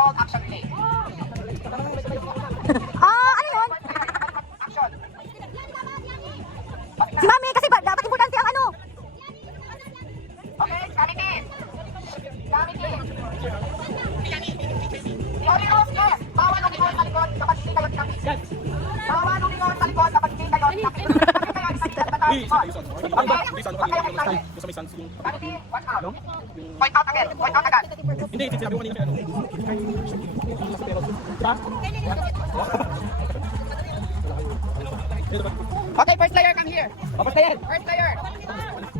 called action play. Ano yun? Action. Si Mami, kasi ba, dapat importante ang ano. Okay, Kamiti. Kamiti. The only rules is, bawal lumingon sa likod kapag hindi kayo tinapit. Bawal lumingon sa likod kapag hindi kayo tinapit. Kasi kayo excited na tayo. Kamiti, watch out. Point out agad. Point out agad. Hindi, sinabi ko kanina. Okay, first player, come here. Tapos na yan. First player.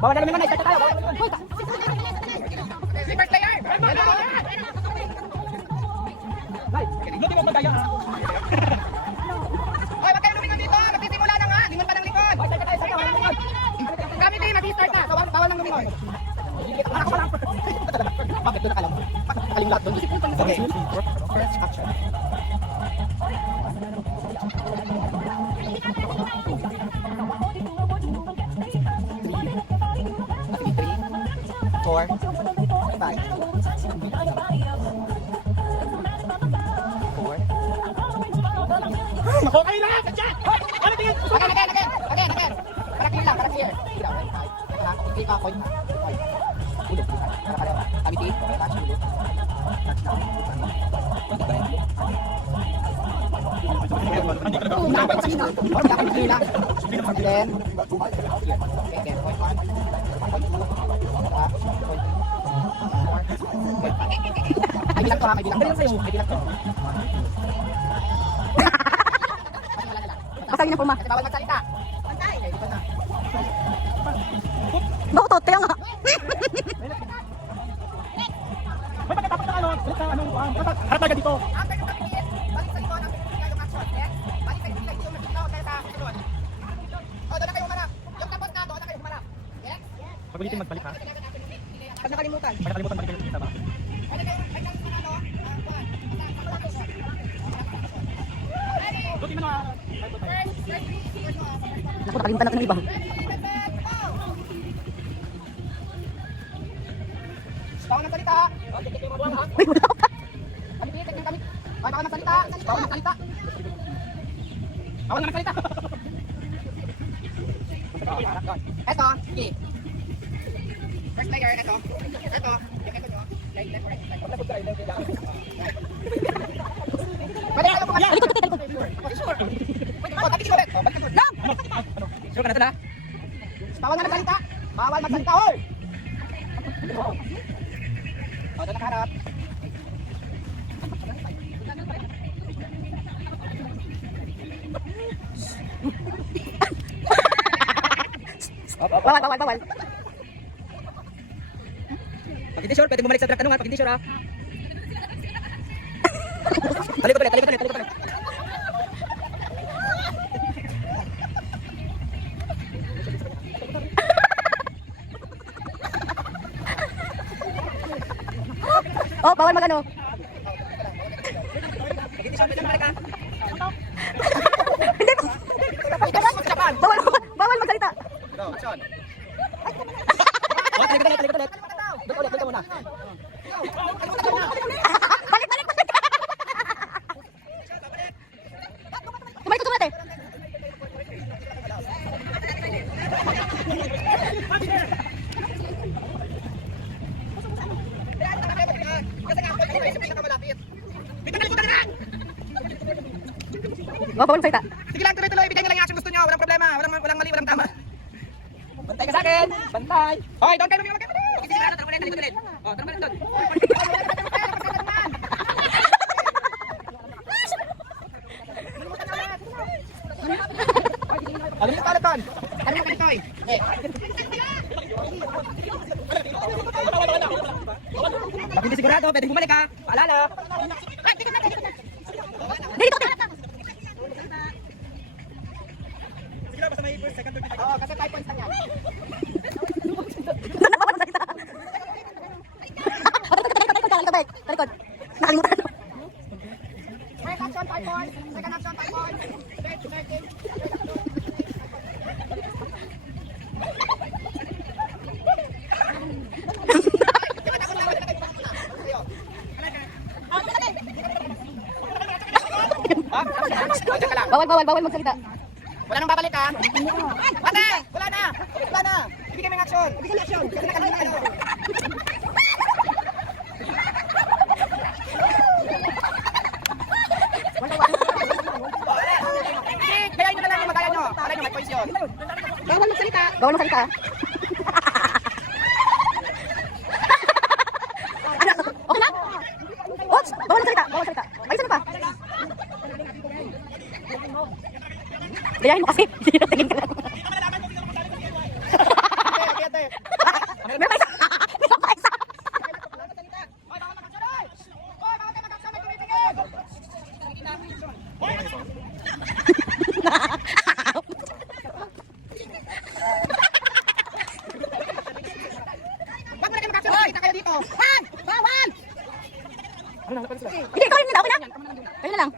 Bawal na naman na, start na tayo. Si first player. Luti mo magdaya. Hoy, wag kayo lumingon dito. Magsisimula na nga. Lingon pa ng likod. Kamiti, mag-start na. Bawal nang lumingon. Bakit doon alam? Nakaling lahat doon. Okay. First action. Four, five. Four. Okay na! Sadya! Ano tingin? Again. Para clear lang, para clear. Click ka, point. Ulit. Para. Kamiti. Touch. Ulit. Touch down. May bilang to ha, may bilang to. Pasagin na pulma. Kasi bawal magsalita. Bakutot, kaya nga. May pagkatapos na ano, harap agad dito. After yung kapitid, balik sa likod, after yung action. Yes? Balik sa likod, yung ikaw tayo sa sunod. O, doon na kayo humarap. Yung tapos na, doon na kayo humarap. Yes? Pag ulitin magbalik ha. Pag nakalimutan. Pag nakalimutan balik kayo kita ba? Balik kayo, may chance na ano, Luti mo na. Naku, nakalimutan natin ng iba. Bawal ng salita. Uy, wala pa. Kamiti, tignan kami. Bawal ng salita. Bawal ng salita. Bawal ng salita. Eto, sige. First player, eto. Eto, yung eto nyo. Left, right, right. Pwede kayo pumasok. Talikod, talikod. Sure. O, tapos ulit. O, balik ka doon. Lang! Sure ka na ito na? Bawal na magsalita. Bawal magsalita, hoy! O, doon nakaharap. Bawal. Pag hindi sure, pwede bumalik sa track tanong ha. Pag hindi sure ha. Talikod ulit. Oh, bawal magano. Pag hindi sure, pwede bumalik ha. Bawal magsalita. Go, Sean. Oh, talikod ulit. Doon ka muna. Balik. Tumalikod ulit eh. Oh, bawal magsalita. Sige lang, tuloy-tuloy. Ibigay nyo lang yung action gusto nyo. Walang problema. Walang mali, walang tama. Bantay ka sa akin. Bantay. Hoy, doon kayo lumiwag kayo. Sige, tara ulit. Oh, tara ulit doon. Alam mo ka ton. Ano mo kanitoy? Pag hindi sigurado, pwede bumalik ha. Paalala. Dito. Sige na, basta may first, second, third, Oo, kasi 5 points na yan. Bawal magsalita. Talikod. Nakalimutan. First action, 5 points. Second action, 5 points. Third game. Oh, diyan ka lang. Bawal magsalita. Wala nang babalik ha. Ate, wala na. Wala na. Ibigay mo yung action. Ibigay mo yung action. Kasi nakalina kayo. Gayahin nyo na lang yung magaya nyo. Para nyo may points yun. Bawal magsalita. Bawal magsalita. Ano? Okay na? Oops! Bawal magsalita. Bawal magsalita. Ay, isa na pa. Gayahin mo kasi. Tingin ka lang. Ate. Meron pa isa. Meron pa isa. Ba't mo na kayo mag-action? Kita kayo dito. Ay! Bawal! Hindi, ikaw yun na. Okay na. Kayo na lang.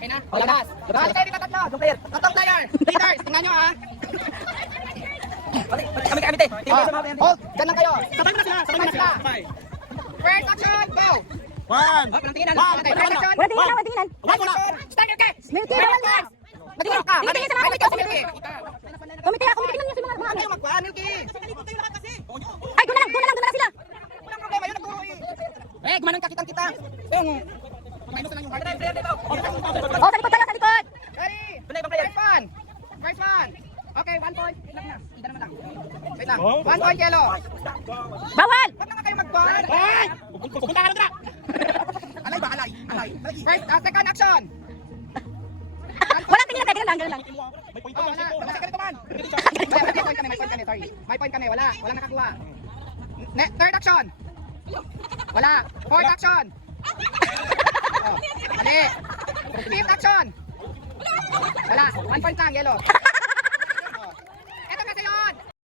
Okay na? O, labas. Balik kayo dito tatlo. Tatlong player. Leaders, tingnan nyo ha. Kami, te. Hold, dyan lang kayo. Sabay mo na sila. First action, go! One. Okay, first action. Wala tingnan, wala tingnan. First action. Start your case. Milky, bawal na. Magturo ka. Milky, sa mga Milky, komite. Milky. Komite, tingnan niyo sa mga Ano yung magkuha, Milky? Ay, doon na lang sila. Walang problema, yun nagturo eh. Eh, gumanon ka, kitang-kita. Yung... Minus na lang yung heart. Oh, sa likod tayo, sa likod. Ready? First one. First one. Okay, 1 point. Wait lang na. Ida naman lang. Wait lang. 1 point yellow. Bawal. Ba't na nga kayo mag-ball? Ay! Pupunta ka na dra! Alay ba? Alay. First, second action. Walang tingnan, ganun lang. May point Oh, ka wala. na. Wala ganito man. May point kami, sorry. May point kami, wala. Walang nakakuha. Third action. Wala. Fourth action. Oh, mali. Fifth action. Wala. 1 point lang, yellow.